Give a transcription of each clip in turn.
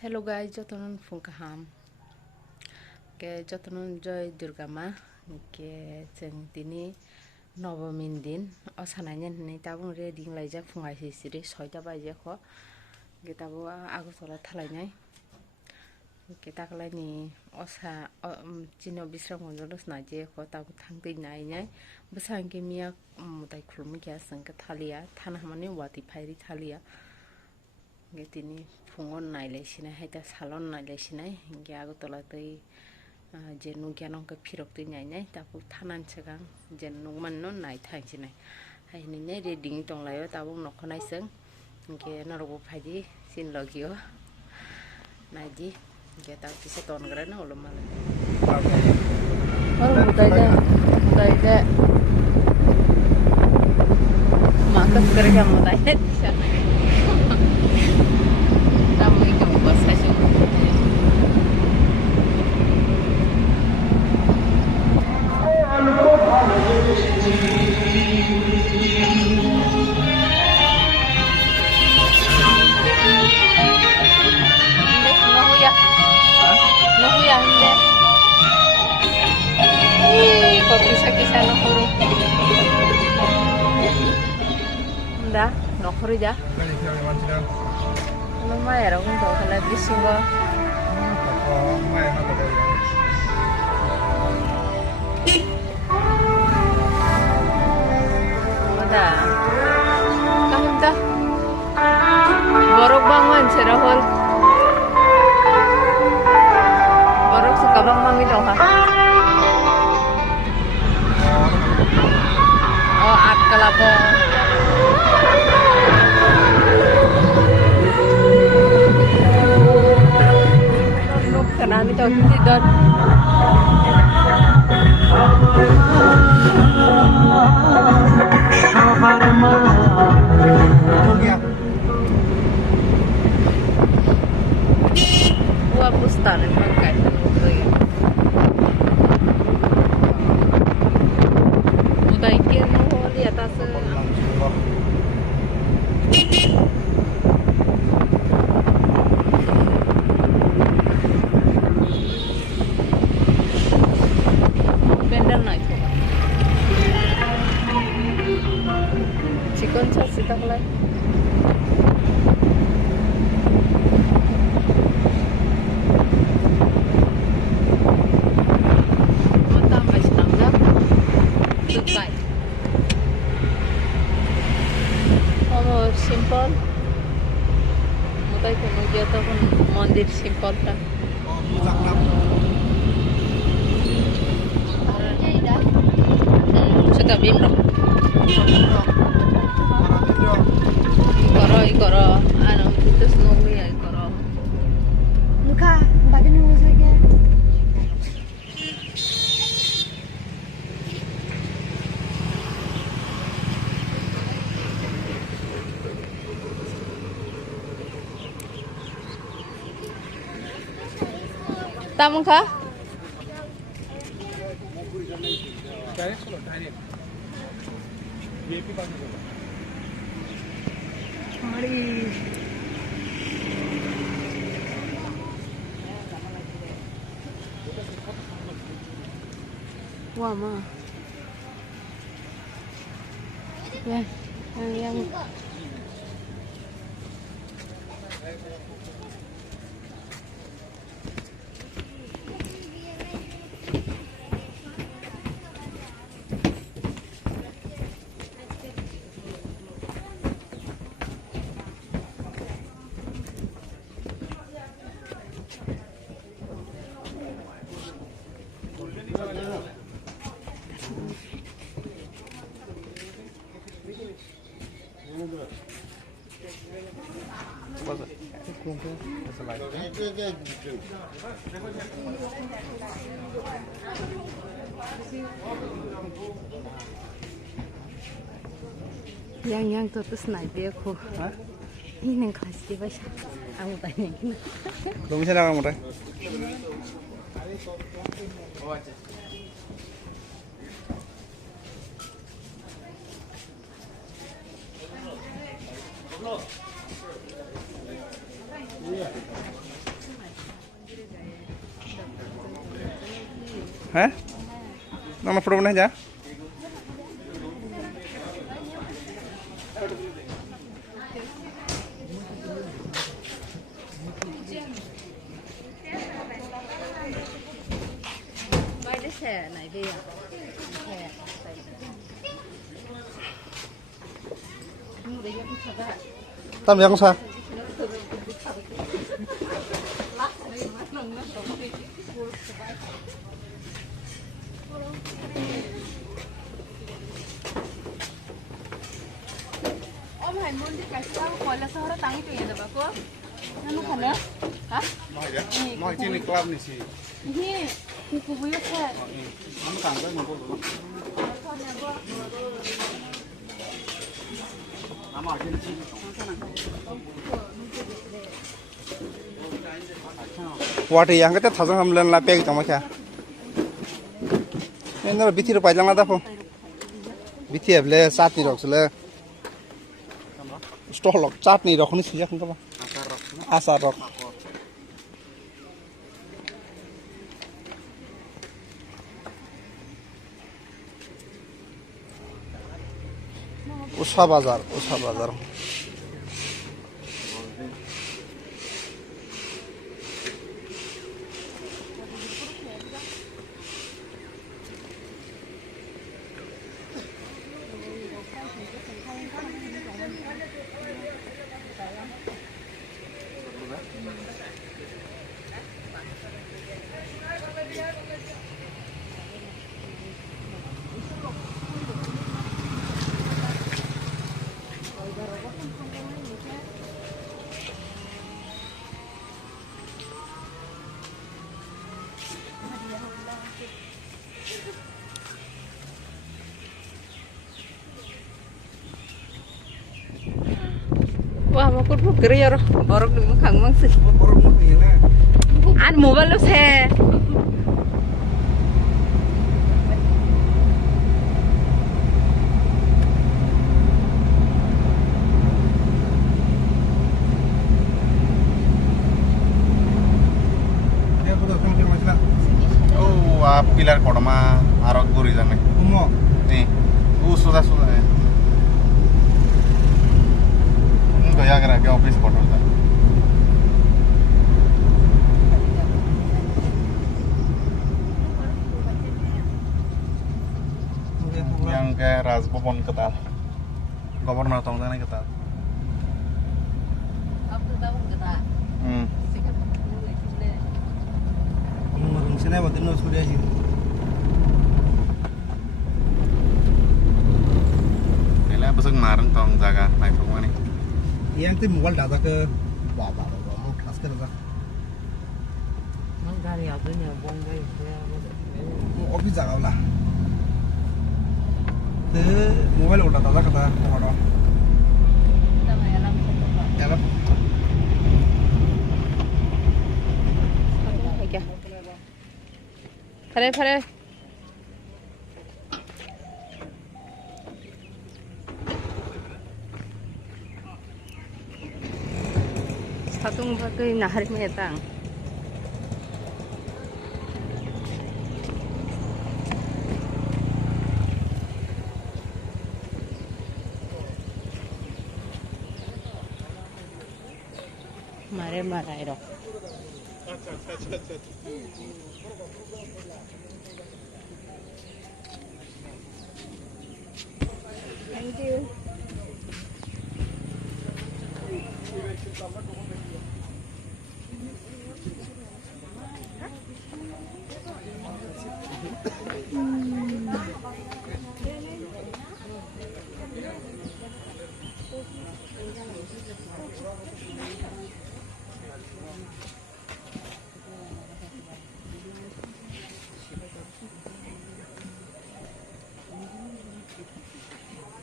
Hello guys, jotonon fungkaham. Ke jotonon joy Durga ma ke जों दिनै नवमीन दिन असानायनि नै ताबुं रेडिं लाइजा फुङाय सिरि 6टा बाजे ख गेताबो आगोसला थालायनाय के ताकलायनि असा चिनो बिस्रां मनजलस नाजे ख ताबु थांदै नायनाय बसांके मिया मुताय खुलुम के संके थालिया थाना माने वाति फायरि थालिया गेतिनि फुङन नायलायसिनाय हायता सालन नायलायसिनाय गे आगोतला तै जे नुग्यानं के फिरक तै नायनाय ताबु थानान छगां जे नुगमान नाय थांसिनाय हायनिने रेडिं तंलायो ताबु नखनायसं गे नरगो फायदि सिन लगियो नायदि गे ताबु किसे तनग्रा न उलम माले और मुदायले माकस करेगा मुदायले kisah nokuru nda nokuru ja lumayan aku tuh kalau bisingo ada kahim dah borok bangun cerahol borok suka bang mami dong ha oh akalabo nuk kanami to tidak gua pustan pakai udah ikin mau di atas bendel naik chicken sauce kita mulai simple mutai kono dia to mandir simple ta sudah bimro ikoro anu itu snowly ya ikoro muka badan ini saja Tamang ka? Mari. Wah ma. Ya, yang yang terus naik dia ko ini yang kasih dia baca aku tanya gini belum bisa kamu teh Hah? Nama foto mana aja? Tam yang sah. Mau ini klub nih sih. Ini kuku buyut saya. Kamu tanggal mau dulu. Nama aja sih. Water yang kita thazang hamlan lapik sama kya. Ini orang bitir pajang ada pun. Bitir bela saat ni rok sila. Stol rok saat ni rok ni sih kan apa? Asar rok. Usha bazar. Wah, mau kurang kerja orang di muka mang sih. An mobile lu sih. Oh, pilar korma arok guri jangan. Nih, sudah. Ya kira ke office photo dah. Yang ke Rajbhavan Ketal. Governor tahu mana Ketal? Apa tahu kita? Nomor sini apa tuh sudah sih? Ini lah besok marang tong jaga naik semua nih. Yang itu mobile data ke bawa mau khas ke data. Mangkari apa ni abang gay? Office jaga lah. Te mobile udah data kata orang. Kita malam. Jalan. Pare. Satung pakai nahar metang. Mare marai ro. Thank you.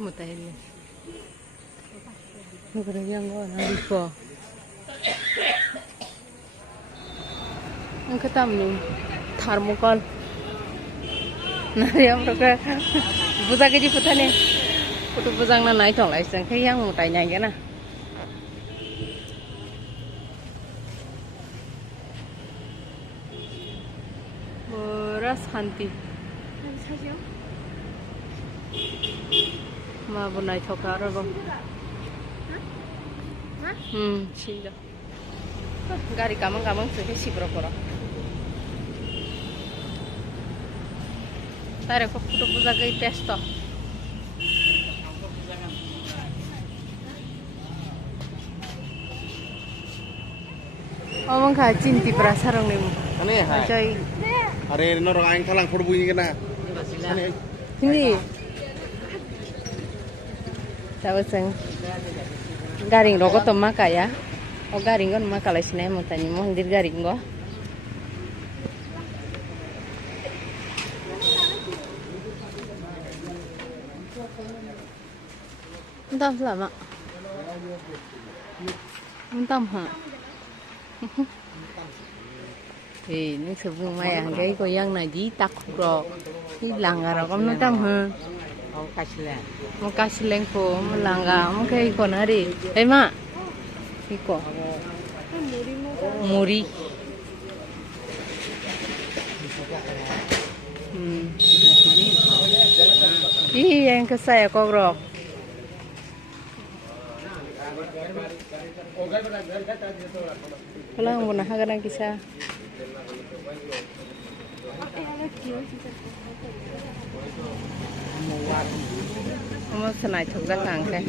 Mutahin. Nagregyan ko na dito. Ang katam ni thermocol. Nariam roka buza ke ji putane. Putu buzang na nai thong lai sang khai yang mutai nyai na. Ora pura santi. Ma bunai thoka ro bang. Sila. Gari kamang sudah sibro pura. Tare ko photo puja gai pesto. Omong ka cinti pura sarang nemu. Ane hai. Jai. Are no ro aing thalang photo bunyi kana. Ini. Tahu seng. Garing roko to maka ya. O garing gon maka la sine mo tani mo ndir garing go. Entam lama. Entam ha. Ini sebelum maya cái cô dân này dí tắc rồi đi làng gà rồi con nó trăm hơn một cá xì lên cô một làng gà một cái con ở đi đấy mà cái cô muri đi yang ke saya kok bro kalau mau nak kadang kisah mau senai juga tangke.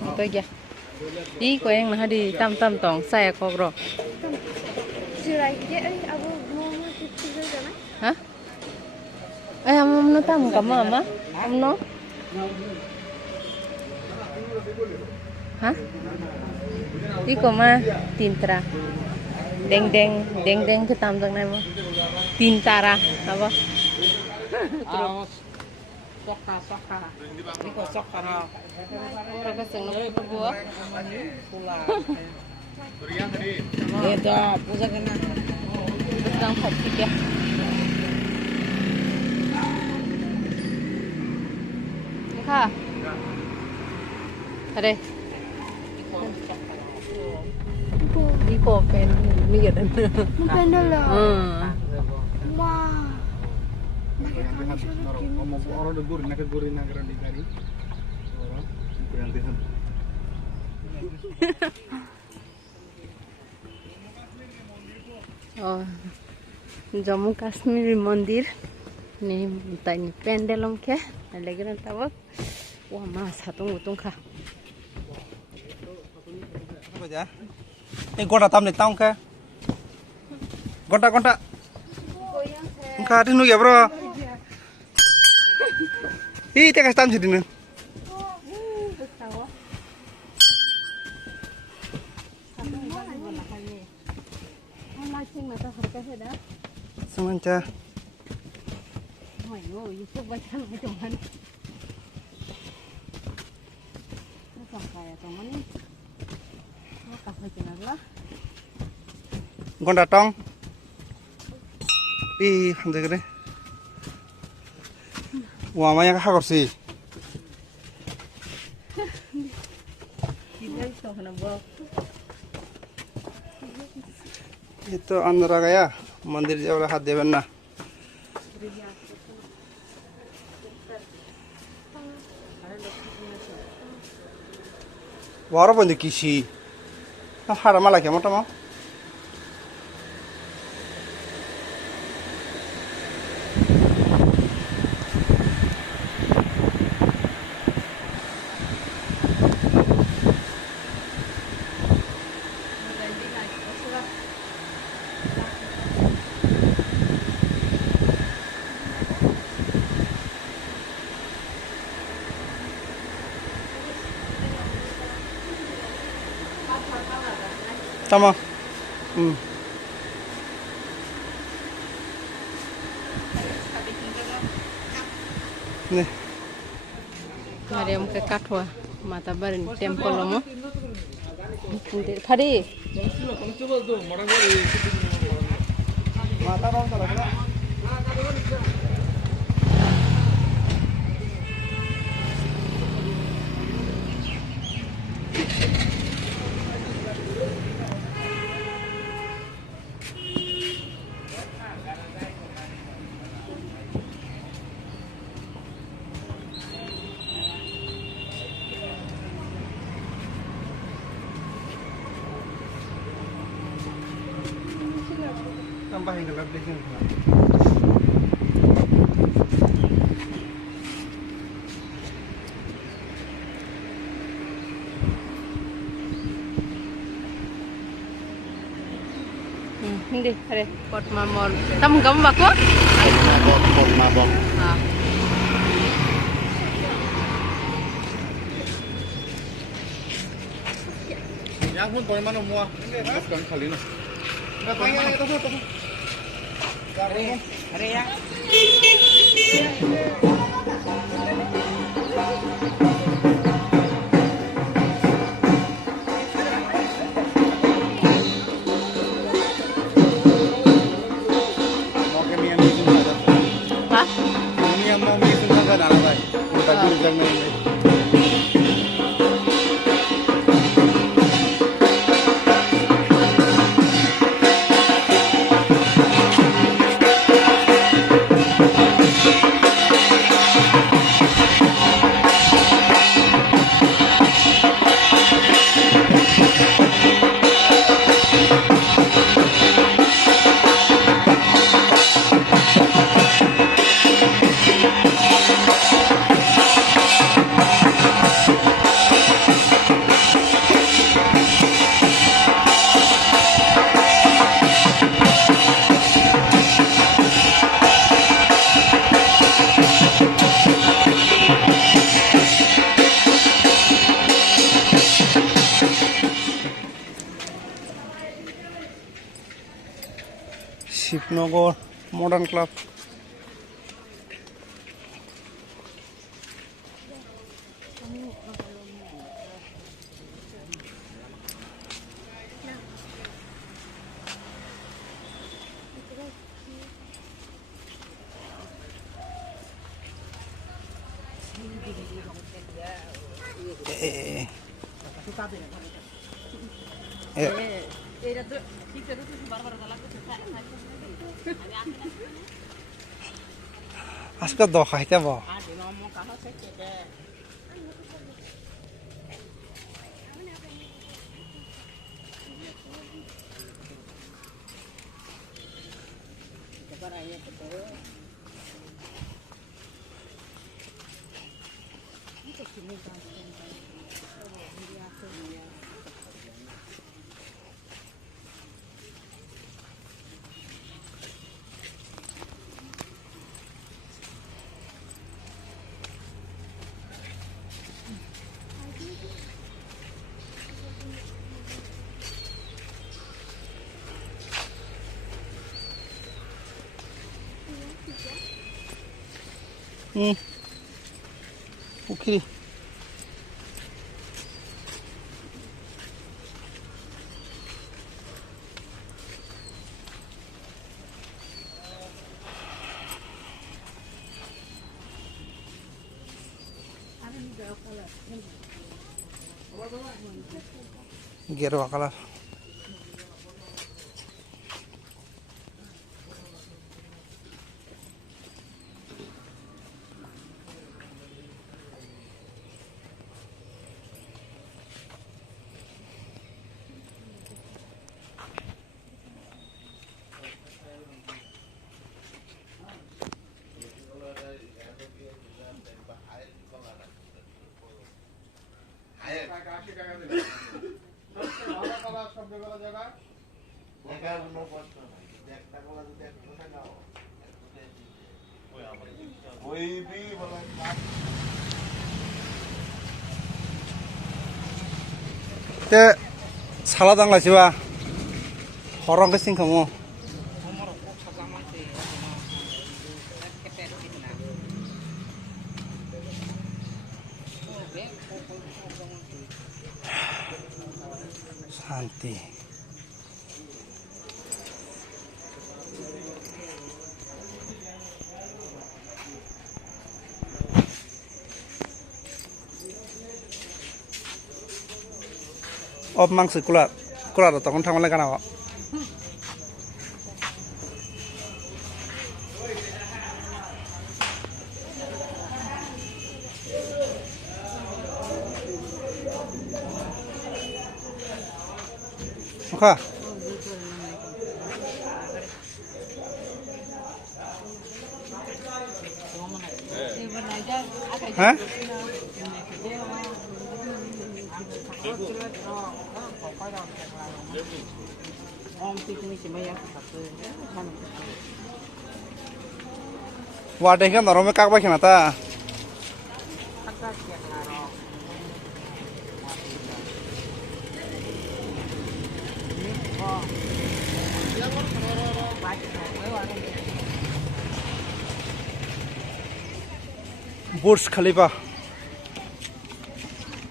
Itu aja. Di kau yang nah di tam tong saya kok bro. Hah? Mau menonton kamu ama? Kamu? Hah? Iko mah tintra. Deng ke tamtang nama. Tintara apa? Soka. Iko sokara. Ora ka seng no buah. Pula. Itu puja kena. Sedang hati ya. Kha. Ada. Iko pen migit. Pen dulu. Wah. Orang de gurin nak gurin nagaran di gari. Orang yang tehan. Oh. Jammu Kashmir mandir. Ni tani pendelom ke. Lagi nanti apa? Wah mas hatung kah? Apa aja? Gota tam ni taung ke? Gota. Engkau ada nu ya bro? Ih, tekas tam sih dinu. Semanca. Con datang. Ih, hantar kere. Wah, banyak hak sih. Itu andra gaya mandir jauh hat dewan na. Wara pun dikisi. Haram malah kiamat mau. Sama. Nih. Mariam ke katwa mata barin temple mo. Khadi. Mata bang kalau sampah yang gelap di sini. Hindi, are, pot mamon. Tam kamu baku? Mabok. Ah. Yang pun poin mana semua? Ini kan kali ini. Enggak tanya itu tuh. Are ya. Shipnagar Modern Club. Aska do khaite bo. Ukiri. Geruah color. Te salah tanggal siapa? Orang kesing kamu. Santi. Mang sekolah atau kon taman lagi kan awak? Oke. hah wadah kan orang mereka apa kenapa Burj Khalifa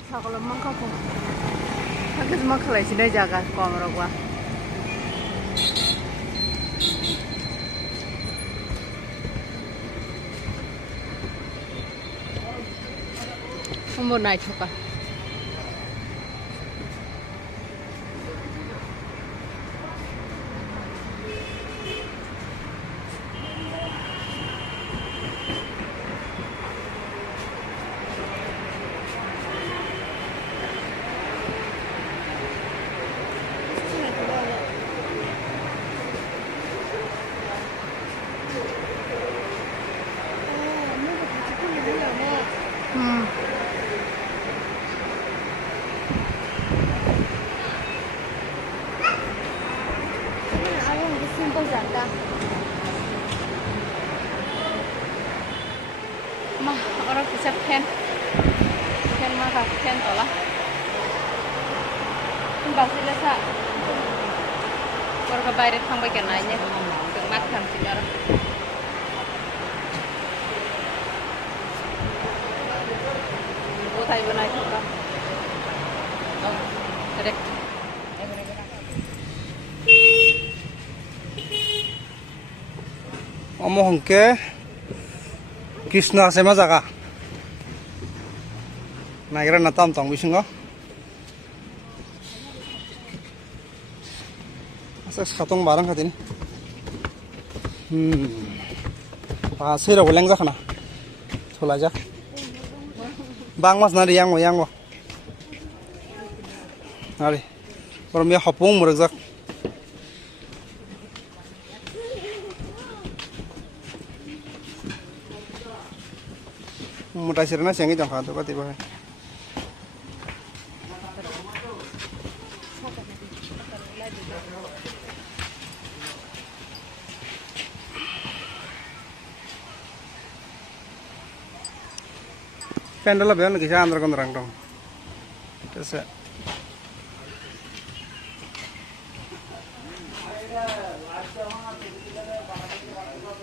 Sakala mangka ko. Hagas makalai sini jaga kamera gua. Umur naik coba. Mah orang bisa pen mah pen tolah. Pasti lesa. Orang ke bayar sampai ke nanya, untuk makan sih orang. Buat ibu naik juga. Oh, ada. Omong ke Krishna sema jaga nagira natam tong bisingo asa khatong barang khatini pasir boleng jakhna thola jak bang mas nari yang nari borom ya hopung murek jak mutai sirna siang itu kan tuh tiba. Pendel lah bener kisah andor kondrang dong. Terus.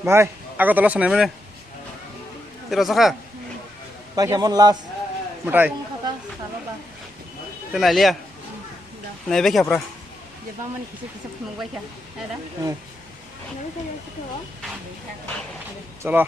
Bye, aku telah seneng mana? Tidak sah. Baik ya mon las mutai. Tenai liya. Nai bek apa? Jepang mana kisah penung baik ya? Ada? Chalo.